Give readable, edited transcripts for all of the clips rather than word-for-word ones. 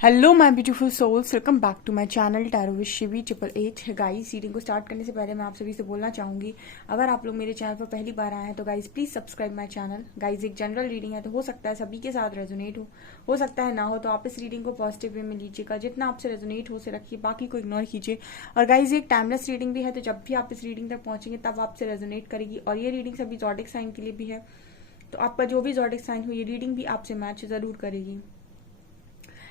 Hello my beautiful souls, welcome back to my channel tarot with Shivi 888। Guys, reading को start करने से पहले मैं आप सभी से बोलना चाहूंगी, अगर आप लोग मेरे चैनल पर पहली बार आए हैं तो guys please subscribe my channel. Guys, एक जनरल रीडिंग है तो हो सकता है सभी के साथ रेजोनेट हो सकता है ना हो, तो आप इस रीडिंग को पॉजिटिव वे में लीजिएगा। जितना आपसे रेजोनेट हो से रखिए, बाकी को इग्नोर कीजिए। और गाइस, ये एक टाइमलेस रीडिंग भी है, तो जब भी आप इस रीडिंग तक पहुंचेंगे तब आपसे रेजोनेट करेगी। और ये रीडिंग सभी ज़ोडिक साइन के लिए भी है, तो आपका जो भी ज़ोडिक साइन हो ये रीडिंग भी आपसे मैच जरूर करेगी।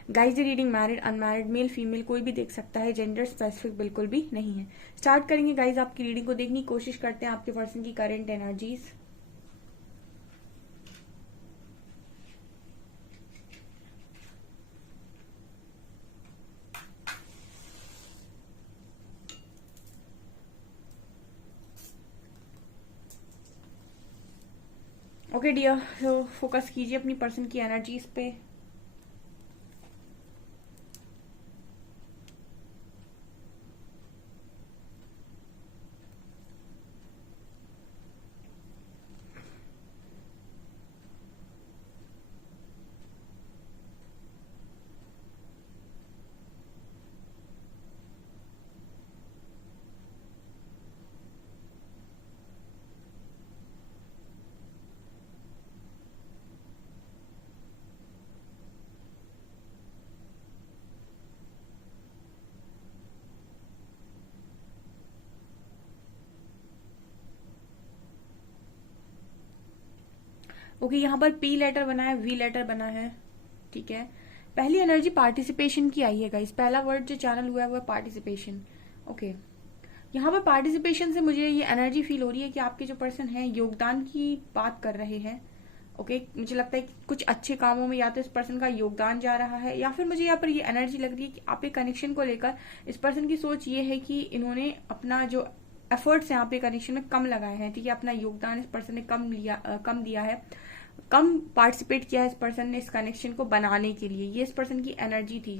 गाइस, ये reading married unmarried male female कोई भी देख सकता है, जेंडर स्पेसिफिक बिल्कुल भी नहीं है। स्टार्ट करेंगे गाइस, आपकी रीडिंग को देखने की कोशिश करते हैं आपके पर्सन की करंट एनर्जीज। ओके डियर, तो फोकस कीजिए अपनी पर्सन की एनर्जीज पे। ओके, यहाँ पर पी लेटर बना है, वी लेटर बना है। ठीक है, पहली एनर्जी पार्टिसिपेशन की आई है गाइस। पहला वर्ड जो चैनल हुआ है वो है पार्टिसिपेशन। ओके, यहाँ पर पार्टिसिपेशन से मुझे ये एनर्जी फील हो रही है कि आपके जो पर्सन है योगदान की बात कर रहे हैं। ओके, मुझे लगता है कि कुछ अच्छे कामों में या तो इस पर्सन का योगदान जा रहा है, या फिर मुझे यहाँ पर ये एनर्जी लग रही है कि आपके कनेक्शन को लेकर इस पर्सन की सोच ये है कि इन्होंने अपना जो एफर्ट्स यहाँ पे कनेक्शन में कम लगाए हैं। ठीक है, अपना योगदान इस पर्सन ने कम दिया है, कम पार्टिसिपेट किया है इस पर्सन ने इस कनेक्शन को बनाने के लिए। ये इस पर्सन की एनर्जी थी।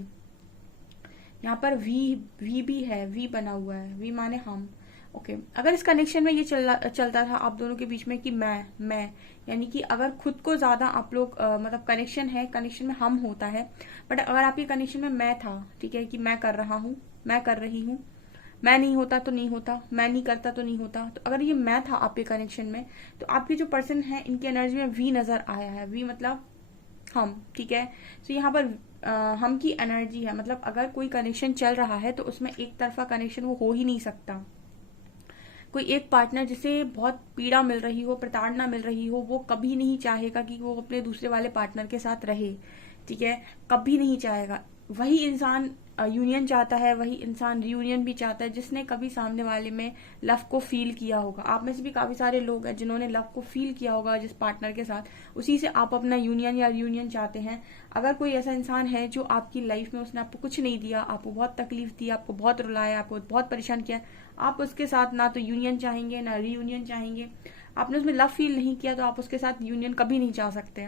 यहाँ पर वी भी है, वी बना हुआ है, वी माने हम। ओके, अगर इस कनेक्शन में ये चलता था आप दोनों के बीच में कि मैं यानी कि अगर खुद को ज्यादा आप लोग मतलब कनेक्शन है, कनेक्शन में हम होता है, बट अगर आपके कनेक्शन में मैं था, ठीक है, कि मैं कर रहा हूँ, मैं कर रही हूँ, मैं नहीं होता तो नहीं होता, मैं नहीं करता तो नहीं होता, तो अगर ये मैं था आपके कनेक्शन में, तो आपके जो पर्सन है इनकी एनर्जी में वी नजर आया है। वी मतलब हम। ठीक है, तो यहाँ पर हम की एनर्जी है, मतलब अगर कोई कनेक्शन चल रहा है तो उसमें एक तरफा कनेक्शन वो हो ही नहीं सकता। कोई एक पार्टनर जिसे बहुत पीड़ा मिल रही हो, प्रताड़ना मिल रही हो, वो कभी नहीं चाहेगा कि वो अपने दूसरे वाले पार्टनर के साथ रहे। ठीक है, कभी नहीं चाहेगा। वही इंसान यूनियन चाहता है, वही इंसान रियूनियन भी चाहता है जिसने कभी सामने वाले में लव को फील किया होगा। आप में से भी काफी सारे लोग हैं जिन्होंने लव को फील किया होगा जिस पार्टनर के साथ, उसी से आप अपना यूनियन या रियूनियन चाहते हैं। अगर कोई ऐसा इंसान है जो आपकी लाइफ में उसने आपको कुछ नहीं दिया, आपको बहुत तकलीफ दी, आपको बहुत रुलाया, आपको बहुत परेशान किया, आप उसके साथ ना तो यूनियन चाहेंगे ना रीयूनियन चाहेंगे। आपने उसमें लव फील नहीं किया तो आप उसके साथ यूनियन कभी नहीं चाह सकते।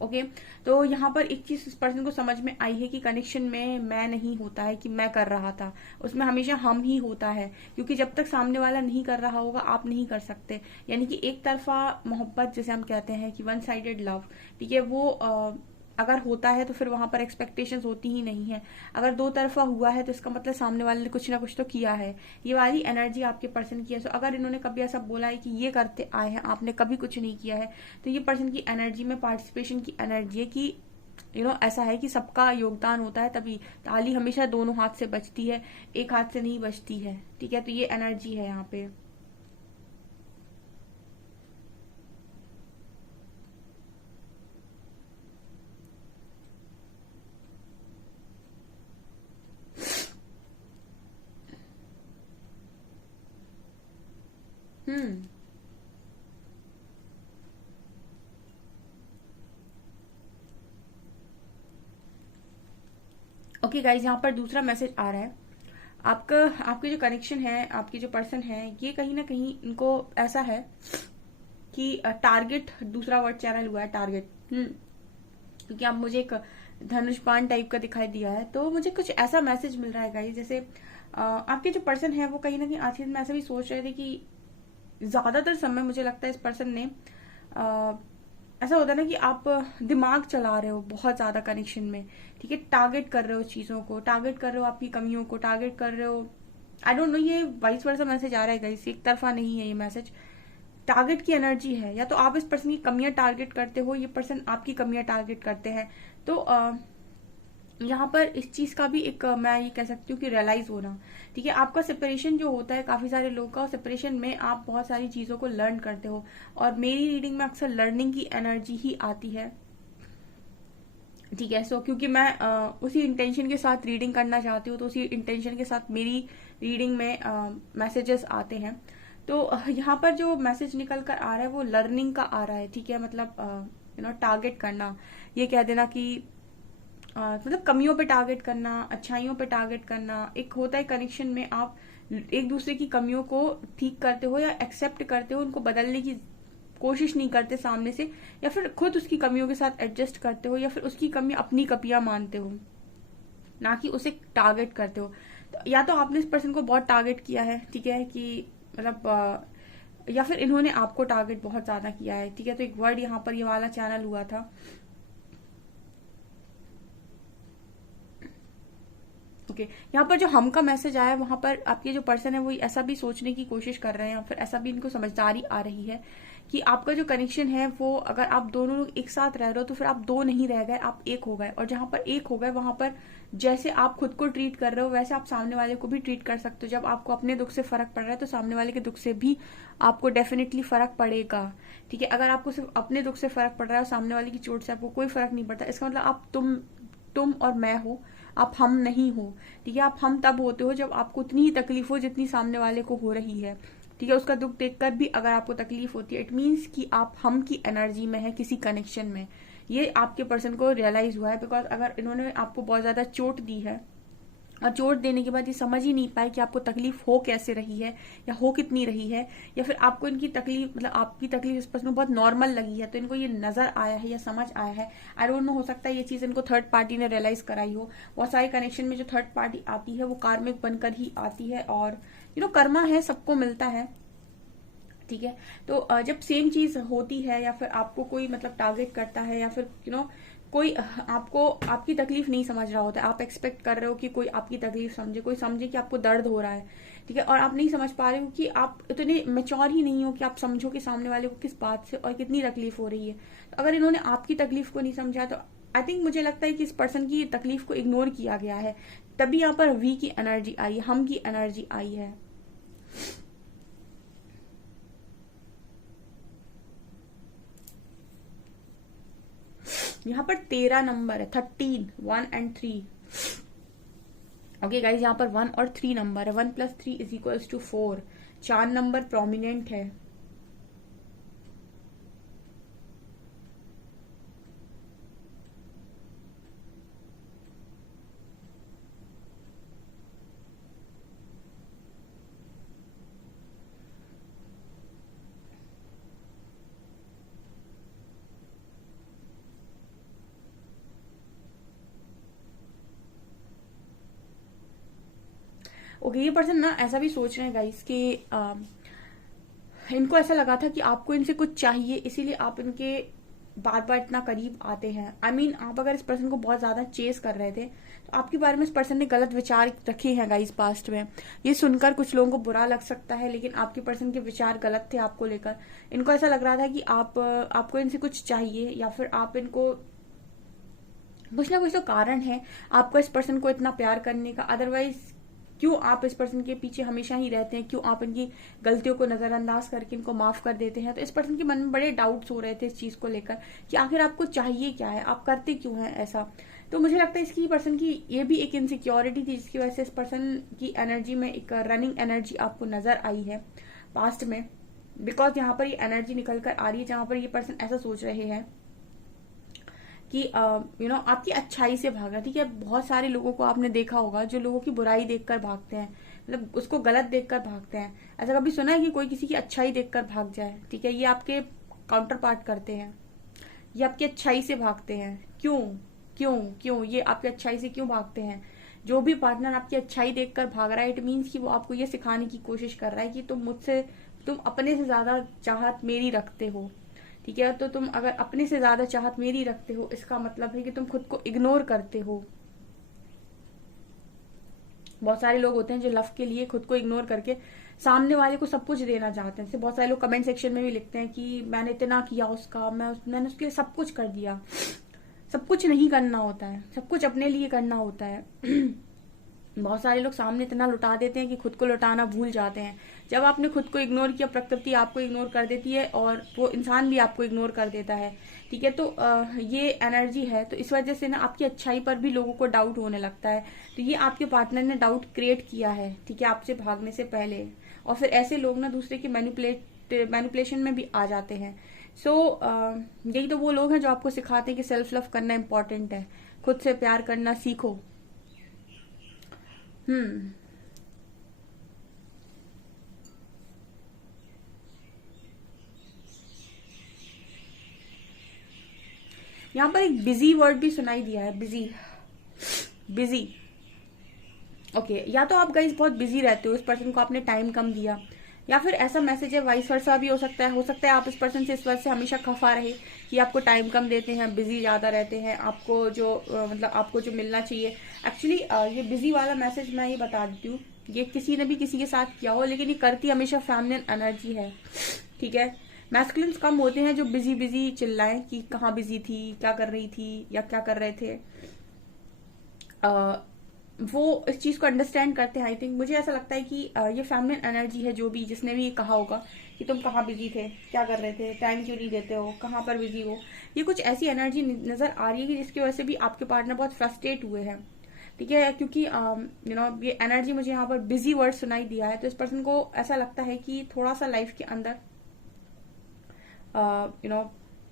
ओके, तो यहाँ पर एक चीज इस पर्सन को समझ में आई है कि कनेक्शन में मैं नहीं होता है कि मैं कर रहा था, उसमें हमेशा हम ही होता है, क्योंकि जब तक सामने वाला नहीं कर रहा होगा आप नहीं कर सकते। यानी कि एक तरफा मोहब्बत जिसे हम कहते हैं कि वन साइडेड लव, ठीक है, वो अगर होता है तो फिर वहां पर एक्सपेक्टेशंस होती ही नहीं है। अगर दो तरफा हुआ है तो इसका मतलब सामने वाले ने कुछ ना कुछ तो किया है। ये वाली एनर्जी आपके पर्सन की है। तो अगर इन्होंने कभी ऐसा बोला है कि ये करते आए हैं, आपने कभी कुछ नहीं किया है, तो ये पर्सन की एनर्जी में पार्टिसिपेशन की एनर्जी है कि ऐसा है कि सबका योगदान होता है, तभी ताली हमेशा दोनों हाथ से बजती है, एक हाथ से नहीं बजती है। ठीक है, तो ये एनर्जी है यहाँ पे। हम्म। ओके गाइज, यहाँ पर दूसरा मैसेज आ रहा है। आपका आपके जो कनेक्शन है, आपके जो पर्सन है, ये कहीं ना कहीं इनको ऐसा है कि टारगेट, दूसरा वर्ड चैनल हुआ है टारगेट। क्योंकि आप मुझे एक धनुष बाण टाइप का दिखाई दिया है, तो मुझे कुछ ऐसा मैसेज मिल रहा है गाइस, जैसे आपके जो पर्सन है वो कहीं ना कहीं आखिर में ऐसा भी सोच रहे थे कि ज्यादातर समय मुझे लगता है इस पर्सन ने ऐसा होता है ना कि आप दिमाग चला रहे हो बहुत ज्यादा कनेक्शन में, ठीक है, टारगेट कर रहे हो चीजों को, टारगेट कर रहे हो आपकी कमियों को, टारगेट कर रहे हो। आई डोंट नो, ये वाइस वर्सा मैसेज आ रहा है गाइस, एक तरफा नहीं है ये मैसेज। टारगेट की एनर्जी है, या तो आप इस पर्सन की कमियां टारगेट करते हो, ये पर्सन आपकी कमियां टारगेट करते हैं। तो यहाँ पर इस चीज का भी एक मैं ये कह सकती हूँ कि रियलाइज होना, ठीक है। आपका सेपरेशन जो होता है काफी सारे लोग का, सेपरेशन में आप बहुत सारी चीजों को लर्न करते हो, और मेरी रीडिंग में अक्सर लर्निंग की एनर्जी ही आती है, ठीक है। सो क्योंकि मैं उसी इंटेंशन के साथ रीडिंग करना चाहती हूँ, तो उसी इंटेंशन के साथ मेरी रीडिंग में मैसेजेस आते हैं। तो यहाँ पर जो मैसेज निकल कर आ रहा है वो लर्निंग का आ रहा है, ठीक है। मतलब टारगेट करना, ये कह देना कि मतलब कमियों पे टारगेट करना, अच्छाइयों पे टारगेट करना। एक होता है कनेक्शन में आप एक दूसरे की कमियों को ठीक करते हो या एक्सेप्ट करते हो, उनको बदलने की कोशिश नहीं करते सामने से, या फिर खुद उसकी कमियों के साथ एडजस्ट करते हो, या फिर उसकी कमी अपनी कमियां मानते हो, ना कि उसे टारगेट करते हो। तो या तो आपने इस पर्सन को बहुत टारगेट किया है, ठीक है, कि मतलब या फिर इन्होंने आपको टारगेट बहुत ज्यादा किया है, ठीक है। तो एक वर्ड यहाँ पर ये वाला चैनल हुआ था, ओके। यहाँ पर जो हम का मैसेज आया है, वहां पर आपके जो पर्सन है वो ऐसा भी सोचने की कोशिश कर रहे हैं, या फिर ऐसा भी इनको समझदारी आ रही है कि आपका जो कनेक्शन है वो, अगर आप दोनों लोग एक साथ रह रहे हो तो फिर आप दो नहीं रह गए, आप एक हो गए। और जहां पर एक हो गए वहां पर जैसे आप खुद को ट्रीट कर रहे हो वैसे आप सामने वाले को भी ट्रीट कर सकते हो। जब आपको अपने दुख से फर्क पड़ रहा है तो सामने वाले के दुख से भी आपको डेफिनेटली फर्क पड़ेगा, ठीक है। अगर आपको सिर्फ अपने दुख से फर्क पड़ रहा है और सामने वाले की चोट से आपको कोई फर्क नहीं पड़ता, इसका मतलब आप तुम और मैं हो, आप हम नहीं हो, ठीक है। आप हम तब होते हो जब आपको उतनी ही तकलीफ हो जितनी सामने वाले को हो रही है, ठीक है। उसका दुख देखकर भी अगर आपको तकलीफ होती है, इट मीन्स कि आप हम की एनर्जी में है किसी कनेक्शन में। ये आपके पर्सन को रियलाइज हुआ है, बिकॉज अगर इन्होंने आपको बहुत ज्यादा चोट दी है और चोट देने के बाद ये समझ ही नहीं पाए कि आपको तकलीफ हो कैसे रही है या हो कितनी रही है, या फिर आपको इनकी तकलीफ, मतलब आपकी तकलीफ इस पर्सन को बहुत नॉर्मल लगी है, तो इनको ये नजर आया है या समझ आया है। आई डोंट नो, हो सकता है ये चीज इनको थर्ड पार्टी ने रियलाइज कराई हो। बहुत सारे कनेक्शन में जो थर्ड पार्टी आती है वो कार्मिक बनकर ही आती है, और कर्मा है, सबको मिलता है, ठीक है। तो जब सेम चीज होती है, या फिर आपको कोई मतलब टारगेट करता है, या फिर कोई आपको आपकी तकलीफ नहीं समझ रहा होता है, आप एक्सपेक्ट कर रहे हो कि कोई आपकी तकलीफ समझे, कोई समझे कि आपको दर्द हो रहा है, ठीक है, और आप नहीं समझ पा रहे हो कि आप इतने मैच्योर ही नहीं हो कि आप समझो कि सामने वाले को किस बात से और कितनी तकलीफ हो रही है। तो अगर इन्होंने आपकी तकलीफ को नहीं समझा तो आई थिंक, मुझे लगता है कि इस पर्सन की तकलीफ को इग्नोर किया गया है, तभी यहाँ पर वी की एनर्जी आई है, हम की एनर्जी आई है। यहाँ पर 13 नंबर है, 13, 1 एंड 3। ओके गाइज, यहाँ पर 1 और 3 नंबर है, 1 + 3 = 4। 4 नंबर प्रोमिनेंट है। ओके, ये पर्सन ना ऐसा भी सोच रहे हैं गाइस कि इनको ऐसा लगा था कि आपको इनसे कुछ चाहिए, इसीलिए आप इनके बार बार इतना करीब आते हैं। आई मीन, आप अगर इस पर्सन को बहुत ज्यादा चेस कर रहे थे तो आपके बारे में इस पर्सन ने गलत विचार रखे हैं गाइस पास्ट में। ये सुनकर कुछ लोगों को बुरा लग सकता है, लेकिन आपके पर्सन के विचार गलत थे आपको लेकर। इनको ऐसा लग रहा था कि आपको इनसे कुछ चाहिए, या फिर आप इनको कुछ ना कुछ तो कारण है आपको इस पर्सन को इतना प्यार करने का। अदरवाइज क्यों आप इस पर्सन के पीछे हमेशा ही रहते हैं, क्यों आप इनकी गलतियों को नजरअंदाज करके इनको माफ कर देते हैं। तो इस पर्सन के मन में बड़े डाउट्स हो रहे थे इस चीज को लेकर कि आखिर आपको चाहिए क्या है, आप करते क्यों हैं ऐसा। तो मुझे लगता है इसकी पर्सन की ये भी एक इनसिक्योरिटी थी, जिसकी वजह से इस पर्सन की एनर्जी में एक रनिंग एनर्जी आपको नजर आई है पास्ट में। बिकॉज यहाँ पर ये एनर्जी निकल कर आ रही है जहां पर ये पर्सन ऐसा सोच रहे हैं कि आपकी अच्छाई से भागना, ठीक है। बहुत सारे लोगों को आपने देखा होगा जो लोगों की बुराई देखकर भागते हैं, मतलब उसको गलत देखकर भागते हैं। ऐसा कभी सुना है कि कोई किसी की अच्छाई देखकर भाग जाए, ठीक है। ये आपके काउंटर पार्ट करते हैं, ये आपकी अच्छाई से भागते हैं। क्यों क्यों क्यों ये आपकी अच्छाई से क्यों भागते हैं? जो भी पार्टनर आपकी अच्छाई देखकर भाग रहा है, इट मीन्स कि वो आपको ये सिखाने की कोशिश कर रहा है कि तुम अपने से ज्यादा चाहत मेरी रखते हो, ठीक है। तो तुम अगर अपने से ज्यादा चाहत मेरी रखते हो, इसका मतलब है कि तुम खुद को इग्नोर करते हो। बहुत सारे लोग होते हैं जो लव के लिए खुद को इग्नोर करके सामने वाले को सब कुछ देना चाहते हैं। जैसे बहुत सारे लोग कमेंट सेक्शन में भी लिखते हैं कि मैंने इतना किया उसका, मैंने उसके लिए सब कुछ कर दिया। सब कुछ नहीं करना होता है, सब कुछ अपने लिए करना होता है। बहुत सारे लोग सामने इतना लुटा देते हैं कि खुद को लुटाना भूल जाते हैं। जब आपने खुद को इग्नोर किया, प्रकृति आपको इग्नोर कर देती है और वो इंसान भी आपको इग्नोर कर देता है। ठीक है। तो ये एनर्जी है, तो इस वजह से ना आपकी अच्छाई पर भी लोगों को डाउट होने लगता है। तो ये आपके पार्टनर ने डाउट क्रिएट किया है, ठीक है, आपसे भागने से पहले। और फिर ऐसे लोग ना दूसरे की मैनिपुलेशन में भी आ जाते हैं। सो यही तो वो लोग हैं जो आपको सिखाते हैं कि सेल्फ लव करना इंपॉर्टेंट है, खुद से प्यार करना सीखो। हम्म। यहाँ पर एक बिजी वर्ड भी सुनाई दिया है, बिजी। बिजी। ओके, या तो आप गाइस बहुत बिजी रहते हो, उस पर्सन को आपने टाइम कम दिया, या फिर ऐसा मैसेज है वाइस वर्सा भी हो सकता है। हो सकता है आप इस पर्सन से इस वजह से हमेशा खफा रहे कि आपको टाइम कम देते हैं, बिजी ज्यादा रहते हैं, आपको जो मतलब आपको जो मिलना चाहिए। एक्चुअली ये बिजी वाला मैसेज मैं ये बता देती हूँ, ये किसी ने भी किसी के साथ किया हो, लेकिन ये करती हमेशा फेमिनिन एनर्जी है। ठीक है। मैस्कुलिन्स कम होते हैं जो बिजी बिजी चिल्लाएं कि कहाँ बिजी थी, क्या कर रही थी, या क्या कर रहे थे। वो इस चीज को अंडरस्टैंड करते हैं। आई थिंक, मुझे ऐसा लगता है कि ये फैमिली एनर्जी है, जो भी जिसने भी कहा होगा कि तुम कहाँ बिजी थे, क्या कर रहे थे, टाइम क्यों नहीं देते हो, कहाँ पर बिजी हो। ये कुछ ऐसी एनर्जी नजर आ रही है कि जिसकी वजह से भी आपके पार्टनर बहुत फ्रस्ट्रेट हुए हैं। ठीक है। क्योंकि ये एनर्जी मुझे यहाँ पर बिजी वर्ड सुनाई दिया है, तो इस पर्सन को ऐसा लगता है कि थोड़ा सा लाइफ के अंदर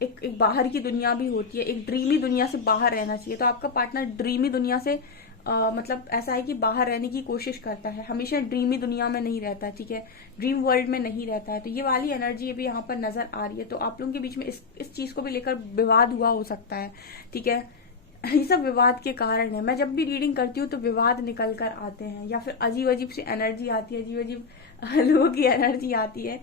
एक बाहर की दुनिया भी होती है, एक ड्रीमी दुनिया से बाहर रहना चाहिए। तो आपका पार्टनर ड्रीमी दुनिया से मतलब ऐसा है कि बाहर रहने की कोशिश करता है, हमेशा ड्रीमी दुनिया में नहीं रहता है। ठीक है। ड्रीम वर्ल्ड में नहीं रहता है। तो ये वाली एनर्जी भी यहाँ पर नजर आ रही है। तो आप लोगों के बीच में इस चीज को भी लेकर विवाद हुआ हो सकता है। ठीक है। ये सब विवाद के कारण है। मैं जब भी रीडिंग करती हूँ तो विवाद निकल कर आते हैं, या फिर अजीब अजीब सी एनर्जी आती है, अजीब अजीब लोगों की एनर्जी आती है।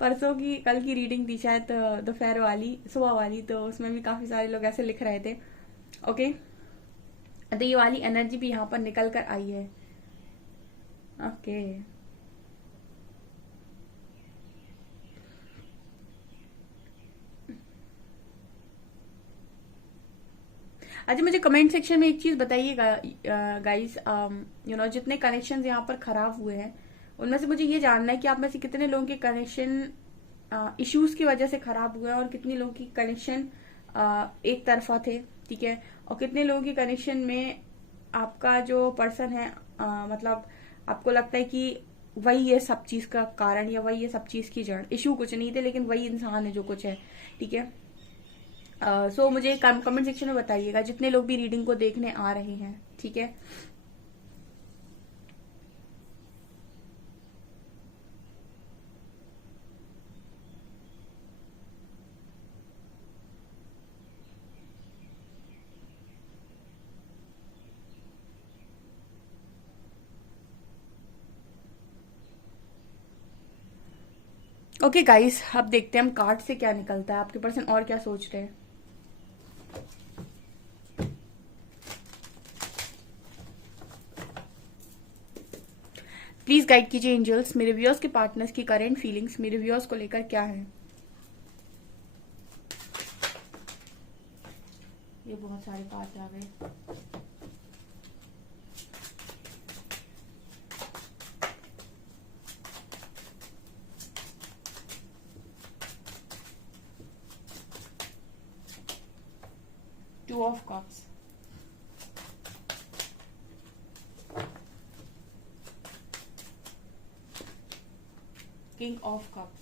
परसों की कल की रीडिंग थी शायद, दोपहर वाली, सुबह वाली, तो उसमें भी काफी सारे लोग ऐसे लिख रहे थे। ओके। तो ये वाली एनर्जी भी यहाँ पर निकल कर आई है। ओके। अच्छा, मुझे कमेंट सेक्शन में एक चीज बताइएगा गाइस, जितने कनेक्शन यहाँ पर खराब हुए हैं, उनमें से मुझे ये जानना है कि आप में से कितने लोगों के कनेक्शन इश्यूज की वजह से खराब हुए हैं, और कितने लोगों की कनेक्शन एक तरफा थे। ठीक है। और कितने लोगों की कनेक्शन में आपका जो पर्सन है मतलब आपको लगता है कि वही ये सब चीज का कारण, या वही ये सब चीज की जड़। इशू कुछ नहीं थे, लेकिन वही इंसान है जो कुछ है। ठीक है। सो मुझे कमेंट सेक्शन में बताइएगा जितने लोग भी रीडिंग को देखने आ रहे हैं। ठीक है। ओके गाइस, अब देखते हैं हम कार्ड से क्या निकलता है, आपके पर्सन और क्या सोच रहे हैं। प्लीज गाइड कीजिए एंजल्स, मेरे व्यूअर्स के पार्टनर्स की करेंट फीलिंग्स मेरे व्यूअर्स को लेकर क्या है। ये बहुत सारे कार्ड आ गए। Two of cups, king of cups,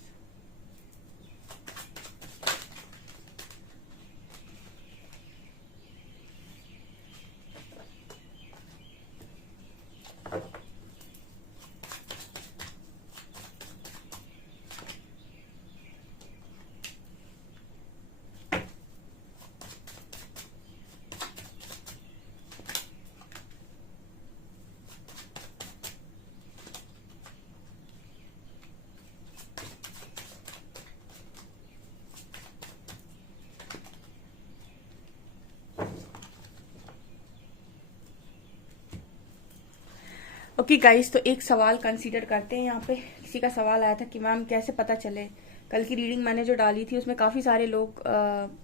okay guys, तो एक सवाल कंसीडर करते हैं। यहाँ पे किसी का सवाल आया था कि मैम कैसे पता चले, कल की रीडिंग मैंने जो डाली थी उसमें काफी सारे लोग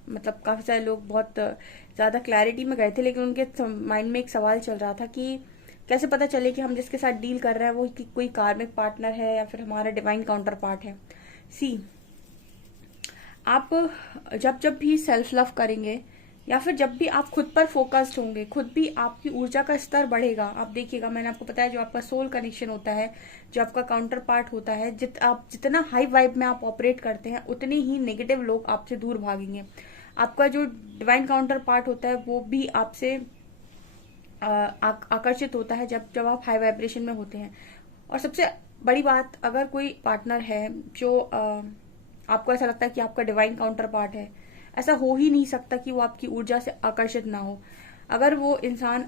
मतलब काफी सारे लोग बहुत ज्यादा क्लैरिटी में गए थे, लेकिन उनके माइंड में एक सवाल चल रहा था कि कैसे पता चले कि हम जिसके साथ डील कर रहे हैं वो कोई कार्मिक पार्टनर है या फिर हमारा डिवाइन काउंटर पार्ट है। सी, आप जब जब भी सेल्फ लव करेंगे या फिर जब भी आप खुद पर फोकस्ड होंगे, खुद भी आपकी ऊर्जा का स्तर बढ़ेगा। आप देखिएगा, मैंने आपको बताया जो आपका सोल कनेक्शन होता है, जो आपका काउंटर पार्ट होता है, आप जितना हाई वाइब में आप ऑपरेट करते हैं उतने ही नेगेटिव लोग आपसे दूर भागेंगे। आपका जो डिवाइन काउंटर पार्ट होता है वो भी आपसे आकर्षित होता है जब जब आप हाई वाइब्रेशन में होते हैं। और सबसे बड़ी बात, अगर कोई पार्टनर है जो आपको ऐसा लगता है कि आपका डिवाइन काउंटर पार्ट है, ऐसा हो ही नहीं सकता कि वो आपकी ऊर्जा से आकर्षित ना हो। अगर वो इंसान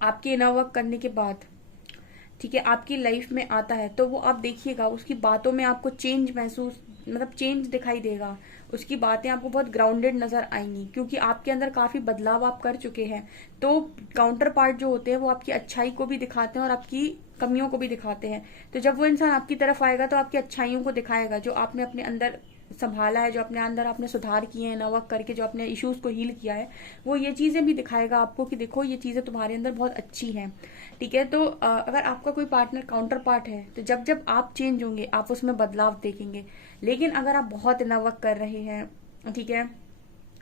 आपके इनर वर्क करने के बाद, ठीक है, आपकी लाइफ में आता है तो वो आप देखिएगा उसकी बातों में आपको चेंज महसूस, मतलब चेंज दिखाई देगा। उसकी बातें आपको बहुत ग्राउंडेड नजर आएंगी क्योंकि आपके अंदर काफी बदलाव आप कर चुके हैं। तो काउंटर पार्ट जो होते हैं वो आपकी अच्छाई को भी दिखाते हैं और आपकी कमियों को भी दिखाते हैं। तो जब वो इंसान आपकी तरफ आएगा तो आपकी अच्छाइयों को दिखाएगा, जो आपने अपने अंदर संभाला है, जो अपने अंदर आपने सुधार किए हैं, नवर्क करके जो अपने इश्यूज को हील किया है, वो ये चीजें भी दिखाएगा आपको कि देखो ये चीजें तुम्हारे अंदर बहुत अच्छी हैं। ठीक है, तो अगर आपका कोई पार्टनर काउंटर पार्ट है तो जब जब आप चेंज होंगे आप उसमें बदलाव देखेंगे। लेकिन अगर आप बहुत नवर्क कर रहे हैं, ठीक है,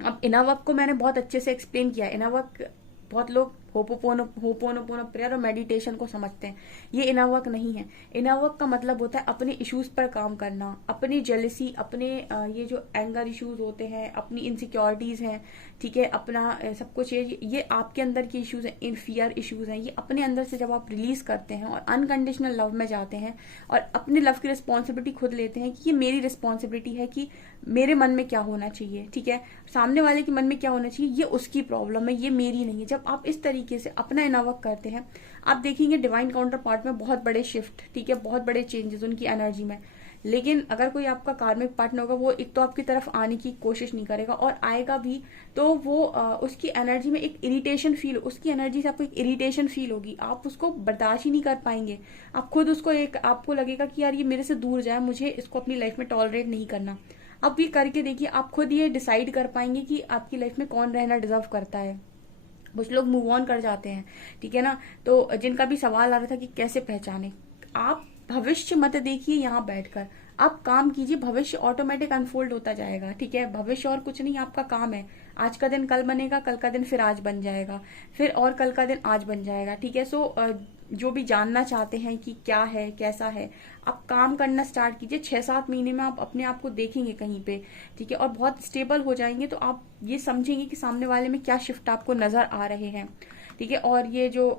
अब इनर वर्क को मैंने बहुत अच्छे से एक्सप्लेन किया। इनर वर्क बहुत लोग होपोनोपोनो प्रेयर और मेडिटेशन को समझते हैं, ये इनर वर्क नहीं है। इनर वर्क का मतलब होता है अपने इश्यूज पर काम करना, अपनी जेलसी, अपने ये जो एंगर इश्यूज होते हैं, अपनी इनसिक्योरिटीज हैं, ठीक है, अपना सब कुछ ये आपके अंदर के इश्यूज हैं, इन फियर इश्यूज हैं, ये अपने अंदर से जब आप रिलीज करते हैं और अनकंडीशनल लव में जाते हैं और अपने लव की रिस्पॉन्सिबिलिटी खुद लेते हैं कि ये मेरी रिस्पॉन्सिबिलिटी है कि मेरे मन में क्या होना चाहिए, ठीक है, सामने वाले के मन में क्या होना चाहिए, ये उसकी प्रॉब्लम है, ये मेरी नहीं है। जब आप इस तरीके से अपना इनर वर्क करते हैं, आप देखेंगे डिवाइन काउंटर पार्ट में बहुत बड़े शिफ्ट, ठीक है, बहुत बड़े चेंजेस उनकी एनर्जी में। लेकिन अगर कोई आपका कार्मिक पार्टनर होगा, वो एक तो आपकी तरफ आने की कोशिश नहीं करेगा और आएगा भी तो वो उसकी एनर्जी में एक इरिटेशन फील, उसकी एनर्जी से आपको एक इरिटेशन फील होगी, आप उसको बर्दाश्त ही नहीं कर पाएंगे। आप खुद उसको आपको लगेगा कि यार ये मेरे से दूर जाए, मुझे इसको अपनी लाइफ में टॉलरेट नहीं करना। अब ये करके देखिए, आप खुद ये डिसाइड कर पाएंगे कि आपकी लाइफ में कौन रहना डिजर्व करता है। कुछ लोग मूव ऑन कर जाते हैं, ठीक है ना। तो जिनका भी सवाल आ रहा था कि कैसे पहचाने, आप भविष्य मत देखिए, यहाँ बैठकर आप काम कीजिए, भविष्य ऑटोमेटिक अनफोल्ड होता जाएगा। ठीक है, भविष्य और कुछ नहीं, आपका काम है। आज का दिन कल बनेगा, कल का दिन फिर आज बन जाएगा, फिर और कल का दिन आज बन जाएगा। ठीक है, सो जो भी जानना चाहते हैं कि क्या है कैसा है, आप काम करना स्टार्ट कीजिए। 6-7 महीने में आप अपने आप को देखेंगे कहीं पे, ठीक है, और बहुत स्टेबल हो जाएंगे तो आप ये समझेंगे कि सामने वाले में क्या शिफ्ट आपको नजर आ रहे हैं। ठीक है, और ये जो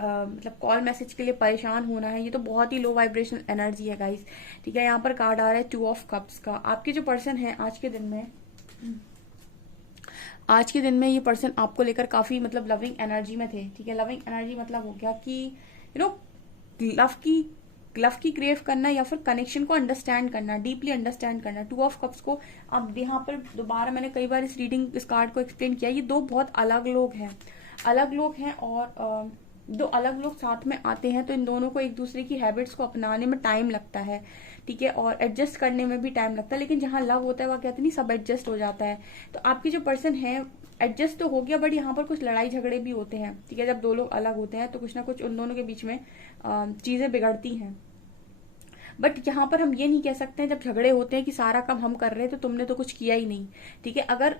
मतलब कॉल मैसेज के लिए परेशान होना है, ये तो बहुत ही लो वाइब्रेशनल एनर्जी है गाइस। ठीक है, यहाँ पर कार्ड आ रहा है 2 ऑफ कप्स का। आपके जो पर्सन है आज के दिन में ये पर्सन आपको लेकर काफी मतलब लविंग एनर्जी में थे। ठीक है, लविंग एनर्जी मतलब हो गया कि लव की क्रेव करना या फिर कनेक्शन को अंडरस्टैंड करना, डीपली अंडरस्टैंड करना। 2 ऑफ कप्स को अब यहाँ पर दोबारा मैंने कई बार इस कार्ड को एक्सप्लेन किया, ये दो बहुत अलग लोग हैं और दो अलग लोग साथ में आते हैं तो इन दोनों को एक दूसरे की हैबिट्स को अपनाने में टाइम लगता है। ठीक है, और एडजस्ट करने में भी टाइम लगता है, लेकिन जहां लव होता है वह कहते नहीं, सब एडजस्ट हो जाता है। तो आपकी जो पर्सन है एडजस्ट तो हो गया, बट यहाँ पर कुछ लड़ाई झगड़े भी होते हैं। ठीक है, जब दो लोग अलग होते हैं तो कुछ ना कुछ उन दोनों के बीच में चीजें बिगड़ती हैं। बट यहाँ पर हम ये नहीं कह सकते हैं जब झगड़े होते हैं कि सारा काम हम कर रहे हैं तो तुमने तो कुछ किया ही नहीं। ठीक है, अगर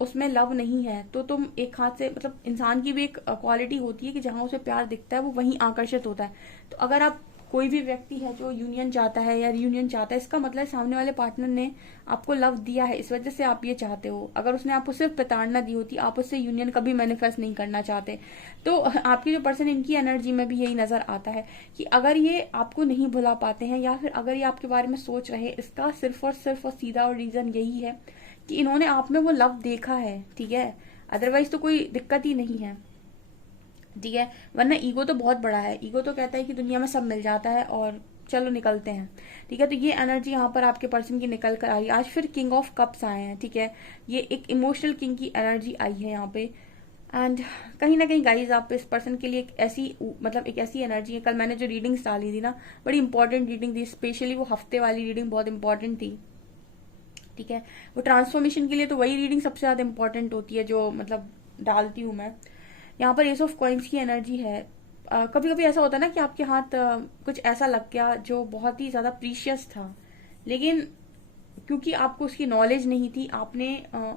उसमें लव नहीं है तो तुम एक हाथ से, मतलब इंसान की भी एक क्वालिटी होती है कि जहां उसे प्यार दिखता है वो वहीं आकर्षित होता है। तो अगर आप कोई भी व्यक्ति है जो यूनियन चाहता है या रियूनियन चाहता है, इसका मतलब सामने वाले पार्टनर ने आपको लव दिया है, इस वजह से आप ये चाहते हो। अगर उसने आपको सिर्फ प्रताड़ना दी होती, आप उससे यूनियन कभी मैनिफेस्ट नहीं करना चाहते। तो आपकी जो पर्सन, इनकी एनर्जी में भी यही नजर आता है कि अगर ये आपको नहीं भुला पाते हैं या फिर अगर ये आपके बारे में सोच रहे हैं, इसका सिर्फ और सीधा और रीजन यही है कि इन्होंने आप में वो लव देखा है। ठीक है, अदरवाइज तो कोई दिक्कत ही नहीं है। ठीक है, वरना ईगो तो बहुत बड़ा है। ईगो तो कहता है कि दुनिया में सब मिल जाता है और चलो निकलते हैं। ठीक है, तो ये एनर्जी यहाँ पर आपके पर्सन की निकल कर आ रही है। आज फिर किंग ऑफ कप्स आए हैं। ठीक है, ये एक इमोशनल किंग की एनर्जी आई है यहाँ पे। एंड कहीं ना कहीं गाइज आप इस पर्सन के लिए एक ऐसी मतलब एक ऐसी एनर्जी है। कल मैंने जो रीडिंग्स डाली थी ना, बड़ी इंपॉर्टेंट रीडिंग थी, स्पेशली वो हफ्ते वाली रीडिंग बहुत इंपॉर्टेंट थी। ठीक है, वो ट्रांसफॉर्मेशन के लिए तो वही रीडिंग सबसे ज्यादा इंपॉर्टेंट होती है जो मतलब डालती हूँ मैं। यहाँ पर एस ऑफ कॉइन्स की एनर्जी है। कभी कभी ऐसा होता है ना कि आपके हाथ कुछ ऐसा लग गया जो बहुत ही ज्यादा प्रीशियस था, लेकिन क्योंकि आपको उसकी नॉलेज नहीं थी, आपने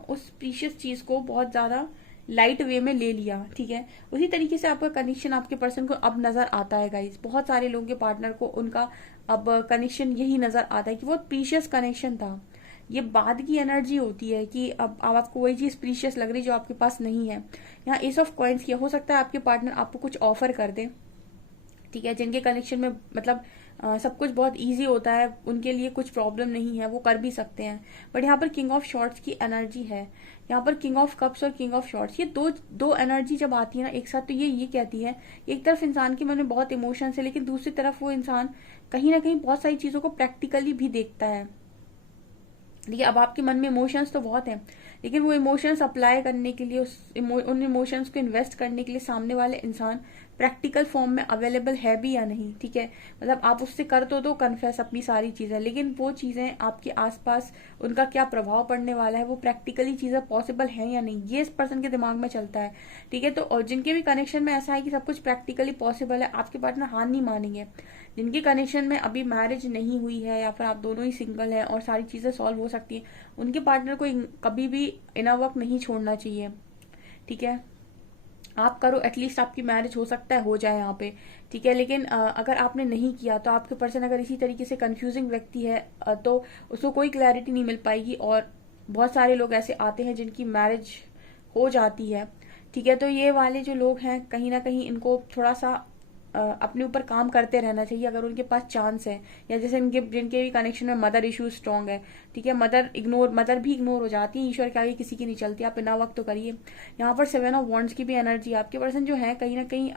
उस प्रीशियस चीज को बहुत ज्यादा लाइट वे में ले लिया। ठीक है, उसी तरीके से आपका कनेक्शन आपके पर्सन को अब नजर आता है गाइस। बहुत सारे लोगों के पार्टनर को उनका अब कनेक्शन यही नजर आता है कि बहुत प्रीशियस कनेक्शन था। ये बाद की एनर्जी होती है कि अब आपको वही चीज प्रीशियस लग रही जो आपके पास नहीं है। यहाँ एस ऑफ कॉइन्स की हो सकता है आपके पार्टनर आपको कुछ ऑफर कर दे। ठीक है, जिनके कनेक्शन में मतलब सब कुछ बहुत इजी होता है, उनके लिए कुछ प्रॉब्लम नहीं है, वो कर भी सकते हैं। बट यहाँ पर किंग ऑफ शॉर्ट्स की एनर्जी है। यहाँ पर किंग ऑफ कप्स और किंग ऑफ शॉर्ट्स, ये दो दो एनर्जी जब आती है ना एक साथ, तो ये कहती है एक तरफ इंसान के मन में बहुत इमोशंस है, लेकिन दूसरी तरफ वो इंसान कहीं ना कहीं बहुत सारी चीजों को प्रैक्टिकली भी देखता है। देखिए, अब आपके मन में इमोशंस तो बहुत हैं, लेकिन वो इमोशंस अप्लाई करने के लिए उन इमोशंस को इन्वेस्ट करने के लिए सामने वाले इंसान प्रैक्टिकल फॉर्म में अवेलेबल है भी या नहीं। ठीक है, मतलब आप उससे कर तो दो कन्फेस अपनी सारी चीजें, लेकिन वो चीजें आपके आसपास उनका क्या प्रभाव पड़ने वाला है, वो प्रैक्टिकली चीजें पॉसिबल है या नहीं, ये इस पर्सन के दिमाग में चलता है। ठीक है, तो और जिनके भी कनेक्शन में ऐसा है कि सब कुछ प्रैक्टिकली पॉसिबल है, आपके पार्टनर हार नहीं मानेंगे। जिनके कनेक्शन में अभी मैरिज नहीं हुई है या फिर आप दोनों ही सिंगल है और सारी चीजें सॉल्व हो सकती है, उनके पार्टनर को कभी भी इनर वर्क नहीं छोड़ना चाहिए। ठीक है, आप करो, एटलीस्ट आपकी मैरिज हो सकता है हो जाए यहाँ पे। ठीक है, लेकिन अगर आपने नहीं किया तो आपके पर्सन अगर इसी तरीके से कंफ्यूजिंग व्यक्ति है तो उसको कोई क्लैरिटी नहीं मिल पाएगी। और बहुत सारे लोग ऐसे आते हैं जिनकी मैरिज हो जाती है। ठीक है, तो ये वाले जो लोग हैं कहीं ना कहीं इनको थोड़ा सा अपने ऊपर काम करते रहना चाहिए अगर उनके पास चांस है। या जैसे इनके जिनके भी कनेक्शन में मदर इश्यूज स्ट्रांग है। ठीक है, मदर भी इग्नोर हो जाती है, ईश्वर के आगे किसी की नहीं चलती, आप इना वक्त तो करिए। यहाँ पर 7 ऑफ वॉन्ड्स की भी एनर्जी, आपके पर्सन जो है कहीं ना कहीं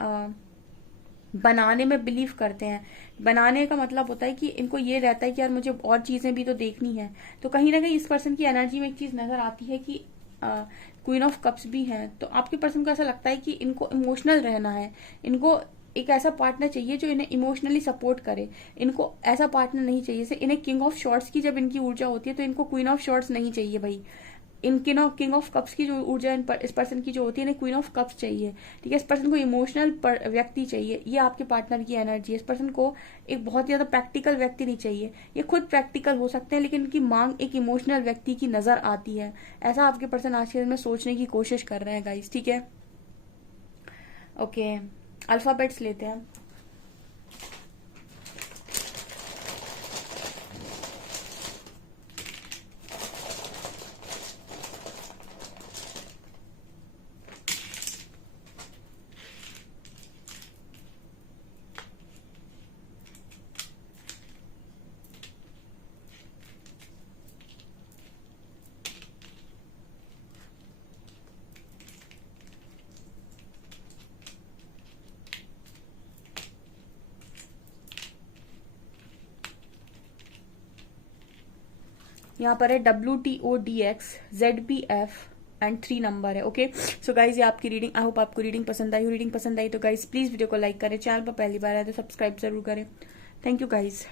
बनाने में बिलीव करते हैं। बनाने का मतलब होता है कि इनको ये रहता है कि यार मुझे और चीजें भी तो देखनी है। तो कहीं ना कहीं इस पर्सन की एनर्जी में एक चीज नजर आती है कि क्वीन ऑफ कप्स भी है, तो आपके पर्सन को ऐसा लगता है कि इनको इमोशनल रहना है, इनको एक ऐसा पार्टनर चाहिए जो इन्हें इमोशनली सपोर्ट करे। इनको ऐसा पार्टनर नहीं चाहिए, जैसे इन्हें किंग ऑफ शॉर्ट्स की जब इनकी ऊर्जा होती है तो इनको क्वीन ऑफ शॉर्ट्स नहीं चाहिए भाई। इनके ना किंग ऑफ कप्स की जो ऊर्जा इस पर्सन की जो होती है, इन्हें क्वीन ऑफ कप्स चाहिए। ठीक है, इस पर्सन को इमोशनल व्यक्ति चाहिए, ये आपके पार्टनर की एनर्जी है। इस पर्सन को एक बहुत ज्यादा प्रैक्टिकल व्यक्ति नहीं चाहिए, ये खुद प्रैक्टिकल हो सकते हैं लेकिन इनकी मांग एक इमोशनल व्यक्ति की नजर आती है। ऐसा आपके पर्सन आज के दिन में सोचने की कोशिश कर रहे हैं गाइस। ठीक है, ओके, अल्फाबेट्स लेते हैं। यहाँ पर है WTODX ZBF एंड 3 नंबर है। ओके, सो गाइज ये आपकी रीडिंग, आई होप आपको रीडिंग पसंद आई हो। रीडिंग पसंद आई तो गाइज प्लीज वीडियो को लाइक करें, चैनल पर पहली बार आए तो सब्सक्राइब जरूर करें। Thank you guys.